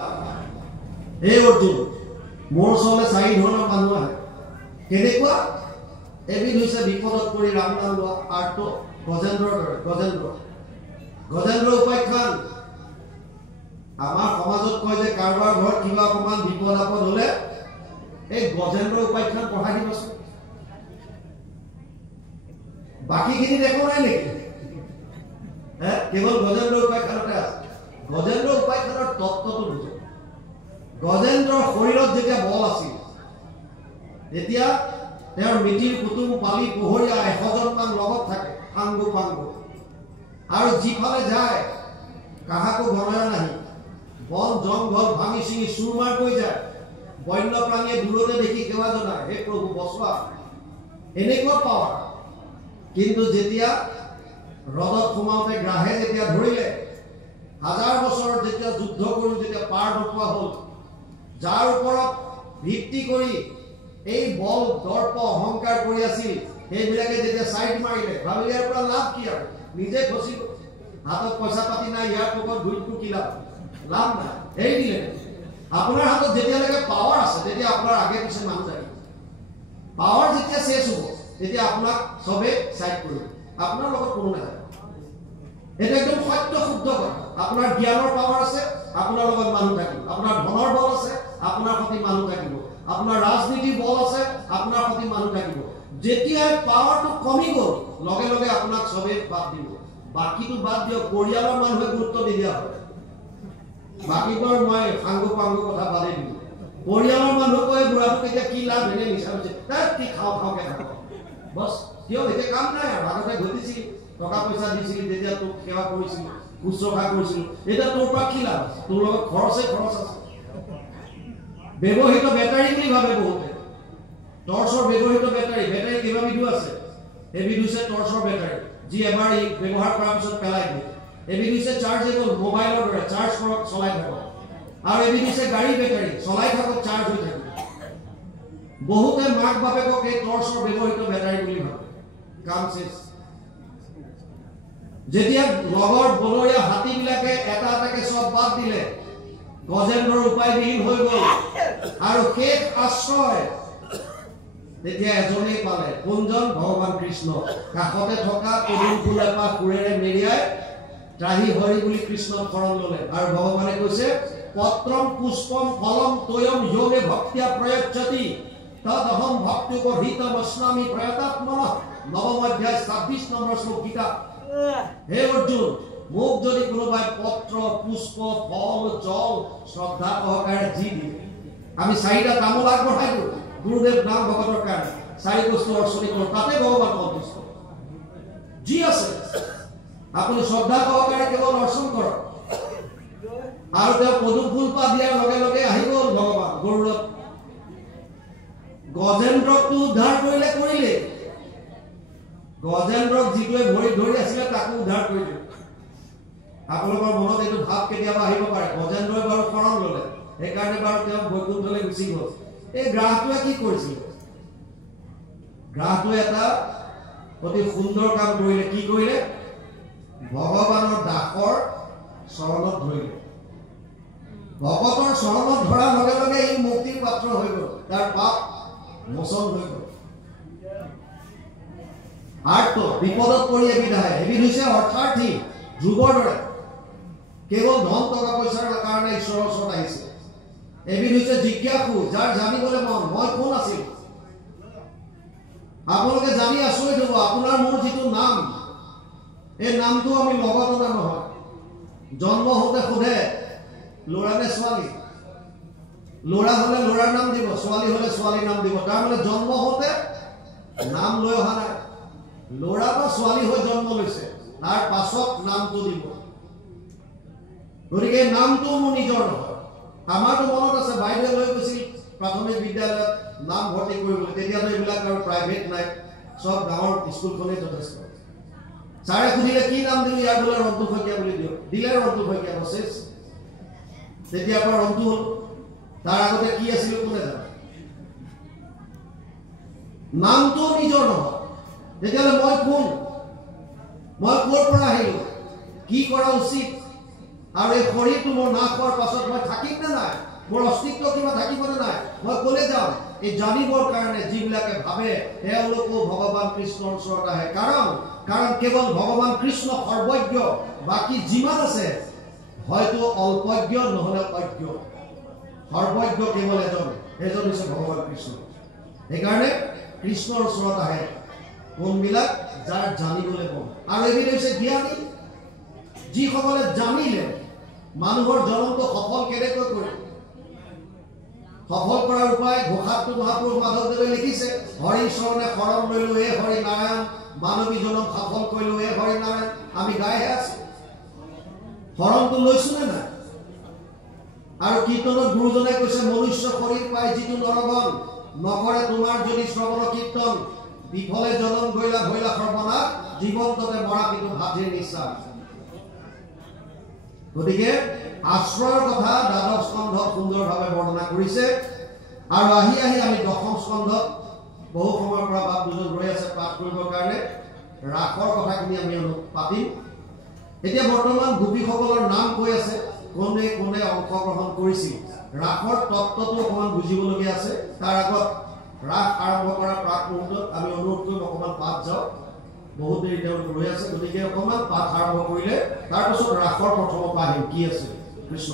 এই অৰ্জুন মোৰ ওচৰলৈ 4 ধৰণৰ মানুহ আহে কেনেকুৱা এবিধ হৈছে বিপদত পৰি ৰাম নাম লোৱা আৰ্টো গজেন্দ্ৰ উপাখ্যান আমাৰ সমাজত কয় যে কাৰোবাৰ ঘৰত কিবা অকমান বিপদ আপদ হলে এই গজেন্দ্ৰ উপাখ্যান পঢ়াই দিবচোন বাকিখিনি দেখো নাই নেকি কেৱল গজেন্দ্ৰ উপাখ্যানতে আছে গজেন্দ্ৰ উপাখ্যানৰ তত্ত্বটো বুজো গজেন্দ্ৰৰ শৰীৰত যেতিয়া বল আছিল তেতিয়া তেওঁৰ মিতিৰ কুটুম পালি পোহৰীয়া 100জন মান লগত থাকে আংগু পাংগু আৰু যিফালে যায় কাহাকো গণনা নাহি বন জংঘল ভাঙি চিঙি চুৰমাৰ কৰি যায় বন্য প্ৰাণীয়ে দূৰতে দেখি সেৱা জনায় হে প্ৰভু বচোৱা এনেকুৱা পাৱাৰ কিন্তু যেতিয়া ৰদত সোমাওতে গ্ৰাহে যেতিয়া ধৰিলে 1000 বছৰ যেতিয়া যুদ্ধ কৰি যেতিয়া পাৰ নোপোৱা হ'ল যাৰ ওপৰত ভিত্তি কৰি এই বল দৰ্প অহংকাৰ কৰি আছিল সেইবিলাকে যেতিয়া সাইড মাৰিলে ভাবিলে ইয়াৰ পৰা লাভ কি আৰু নিজে ফসিব হাতত পইচা পাতি নাই ইয়াৰ পকত ঘুইটো কি লাভ নাই এই দিলে আপোনাৰ হাতত যেতিয়া লাগে পাৱাৰ আছে তেতিয়া আপোনাৰ আগে পিছে মানুহ যায় পাৱাৰ যেতিয়া শেষ হ'ব তেতিয়া আপোনাক সবে সাইড কৰিব আপোনাৰ লগত কোনো নাই এটা একদম সত্য শুদ্ধ কথা আপোনাৰ জ্ঞানৰ পাৱাৰ আছে আপোনাৰ লগত মানুহ থাকিব আপোনাৰ ধনৰ বল আছে আপোনাৰ প্ৰতি মানুহ থাকিব আপোনাৰ ৰাজনীতিৰ বল আছে আপোনাৰ প্ৰতি মানুহ থাকিব যেতিয়া পাৱাৰটো কমি গ'ল লগে লগে আপোনাক সবে বাদ দিব বাকিটো বাদ দিও পৰিয়ালৰ মানুহে গুৰুত্ব নিদিয়া হয় বাকিবোৰ মই সাংগু পাংগু কথা বাদে দিও পৰিয়ালৰ মানুহ কয় বুঢ়াটো কেতিয়া কি লাভ এনে মিছা হৈছে তাক কি খাওকে থাক বস কিয় এতে কাম নাই আৰু আগতে ঘটিছিল টকা পইচা দিছিল তেতিয়া তোক সেৱা কৰিছিল শুশ্ৰূষা কৰিছিল এটা তোৰ পৰা কি লাভ তোৰ লগত খৰচ আছে ব্যৱহৃত বেটাৰী বুলি ভাবে বহুতে টৰ্চৰ ব্যৱহৃত বেটাৰী কেইবাবিধো আছে এবিধ হৈছে টৰ্চৰ বেটাৰী যি এবাৰ ব্যৱহাৰ কৰাৰ পিছত পেলাই দিয়ে এবিধ হৈছে চাৰ্জেবল মোবাইলৰ দৰে চাৰ্জ কৰক চলাই থাকক আৰু এবিধ হৈছে গাড়ী বেটাৰী চলাই থাকক চাৰ্জ হৈ থাকিব বহুতে মাক বাপেকক এই টৰ্চৰ ব্যৱহৃত বেটাৰী বুলি ভাবে কাম শেষ যেতিয়া লগৰ বনৰীয়া হাতীবিলাকে এটা এটাকে সব বাদ দিলে গজেন্দ্ৰৰ উপায়বিহীন হৈ গ'ল আৰু শেষ আশ্ৰয় তেতিয়া এজনেই পালে কোনজন ভগৱান কৃষ্ণ কাষতে থকা পদুম ফুল এপাহ সুৰেৰে মেৰিয়াই ত্ৰাহি হৰি বুলি কৃষ্ণক শৰণ ল'লে আৰু ভগৱানে কৈছে পত্ৰম পুষ্পম ফলম তয়ম যোগে ভক্তিয়া প্ৰয়চ্ছতি তদহম ভক্তোপহৃতম অস্নামি প্ৰয়তাত্মনঃ নৱম অধ্যায় 26 নম্বৰ শ্লোক গীতা হে অৰ্জুন মোক যদি কোনোবাই পত্ৰ পুষ্প ফল জল শ্ৰদ্ধা সহকাৰে যি দিয়ে আমি 4টা তামোল আগবঢ়াই দিওঁ গুৰুদেৱ নাম ভগতৰ কাৰণে 4 বস্তু অৰ্চনী কৰোঁ তাতে ভগৱান সন্তুষ্ট যি আছে আপুনি শ্ৰদ্ধা সহকাৰে কেৱল অৰ্চন কৰক আৰু তেওঁ পদুম ফুল পা দিয়াৰ লগে লগে আহি গ'ল ভগৱান গৰুড়ত গজেন্দ্ৰকটো উদ্ধাৰ কৰিলে গজেন্দ্ৰক যিটোৱে ভৰি ধৰি আছিলে তাকো উদ্ধাৰ কৰিলে আপোনালোকৰ মনত এইটো ভাৱ কেতিয়াবা আহিব পাৰে গজেন্দ্ৰই বাৰু শৰণ ল'লে সেইকাৰণে বাৰু তেওঁ বৈকুণ্ঠলৈ গুচি গ'ল এই গ্ৰাহটোৱে কি কৰিছিল গ্ৰাহটোৱে এটা অতি সুন্দৰ কাম কৰিলে কি কৰিলে ভগৱানৰ দাসৰ চৰণত ধৰিলে ভগতৰ চৰণত ধৰাৰ লগে লগে এই মুক্তিৰ পাত্ৰ হৈ গ'ল তাৰ পাপ মোচন হৈ গ'ল আৰ্ত বিপদত পৰি এবিধ হৈছে অৰ্থাৰ্থী যুগৰ দৰে কেৱল ধন টকা পইচাৰ কাৰণে ঈশ্বৰৰ ওচৰত আহিছে এবিধ হৈছে জিজ্ঞাসু যাৰ জানিবলৈ মন মই কোন আছিল আপোনালোকে জানি আচৰিত হ'ব আপোনাৰ মোৰ যিটো নাম এই নামটো আমি লগত অনা নহয় জন্ম হওঁতে সোধে ল'ৰা নে ছোৱালী ল'ৰা হ'লে ল'ৰাৰ নাম দিব ছোৱালী হ'লে ছোৱালীৰ নাম দিব তাৰমানে জন্ম হওঁতে নাম লৈ অহা নাই ল'ৰা বা ছোৱালী হৈ জন্ম লৈছে তাৰ পাছত নামটো দিব গতিকে নামটো মোৰ নিজৰ নহয় আমাৰতো মনত আছে বাইদেৱে লৈ গৈছিল প্ৰাথমিক বিদ্যালয়ত নাম ভৰ্তি কৰিবলৈ তেতিয়াতো এইবিলাক আৰু প্ৰাইভেট নাই সব গাঁৱৰ স্কুলখনেই যথেষ্ট ছাৰে সুধিলে কি নাম দিওঁ ইয়াৰ বোলে ৰন্তু শইকীয়া বুলি দিয়ক দিলে ৰন্তু শইকীয়া বছেছ তেতিয়াৰ পৰা ৰন্তু হ'ল তাৰ আগতে কি আছিল কোনে জানে নামটো নিজৰ নহয় তেতিয়াহ'লে মই কোন মই ক'ৰ পৰা আহিলোঁ কি কৰা উচিত আৰু এই শৰীৰটো মোৰ নাশ হোৱাৰ পাছত মই থাকিম নে মোৰ অস্তিত্ব কিবা থাকিবনে নাই মই কলে যাম এই জানিবৰ কাৰণে যিবিলাকে ভাবে তেওঁলোকো ভগৱান কৃষ্ণৰ ওচৰত আহে কাৰণ কেৱল ভগৱান কৃষ্ণ সৰ্বজ্ঞ বাকি যিমান আছে হয়তো অল্পজ্ঞ নহলে অজ্ঞ সৰ্বজ্ঞ কেৱল এজন হৈছে ভগৱান কৃষ্ণ সেইকাৰণে কৃষ্ণৰ ওচৰত আহে কোনবিলাক যাৰ জানিবলৈ মন আৰু এবিধ হৈছে জ্ঞানী যিসকলে জানিলে মানুহৰ জনমটো সফল কেনেকৈ কৰে সফল কৰাৰ উপায় ঘোষাটো মহাপুৰুষ মাধৱদেৱে লিখিছে হৰি চৰণে শৰণ লৈলো হে হৰি নাৰায়ণ মানৱী জনম সফল কৰিলো হে হৰি নাৰায়ণ আমি গাইহে আছো শৰণটো লৈছো নে নাই আৰু কীৰ্তনত গুৰুজনে কৈছে মনুষ্য শৰীৰ পাই যিটো নৰগণ নকৰে তোমাৰ যদি শ্ৰৱণ কীৰ্তন বিফলে জনম গৈলা ভৈলা সৰ্বনাশ জীৱন্ততে মৰা কিন্তু ভাতিৰ নিশ্বাস গতিকে আশ্ৰয়ৰ কথা দ্বাদশ স্কন্ধত সুন্দৰভাৱে বৰ্ণনা কৰিছে আৰু আহি আমি দশম স্কন্ধত বহু সময়ৰ পৰা বাপ দুজন ৰৈ আছে পাঠ কৰিবৰ কাৰণে ৰাসৰ কথাখিনি আমি পাতিম এতিয়া বৰ্তমান গোপীসকলৰ নাম কৈ আছে কোনে কোনে অংশগ্ৰহণ কৰিছিল ৰাসৰ তত্ত্বটো অকণমান বুজিবলগীয়া আছে তাৰ আগত ৰাস আৰম্ভ কৰাৰ প্ৰাক মুহূৰ্তত আমি অনুৰোধ কৰিম অকণমান পাঠ যাওক বহুত দেৰি তেওঁলোক ৰৈ আছে গতিকে অকণমান পাঠ আৰম্ভ কৰিলে তাৰপিছত ৰাসৰ প্ৰথমৰ পৰা আহিম কি আছে কৃষ্ণ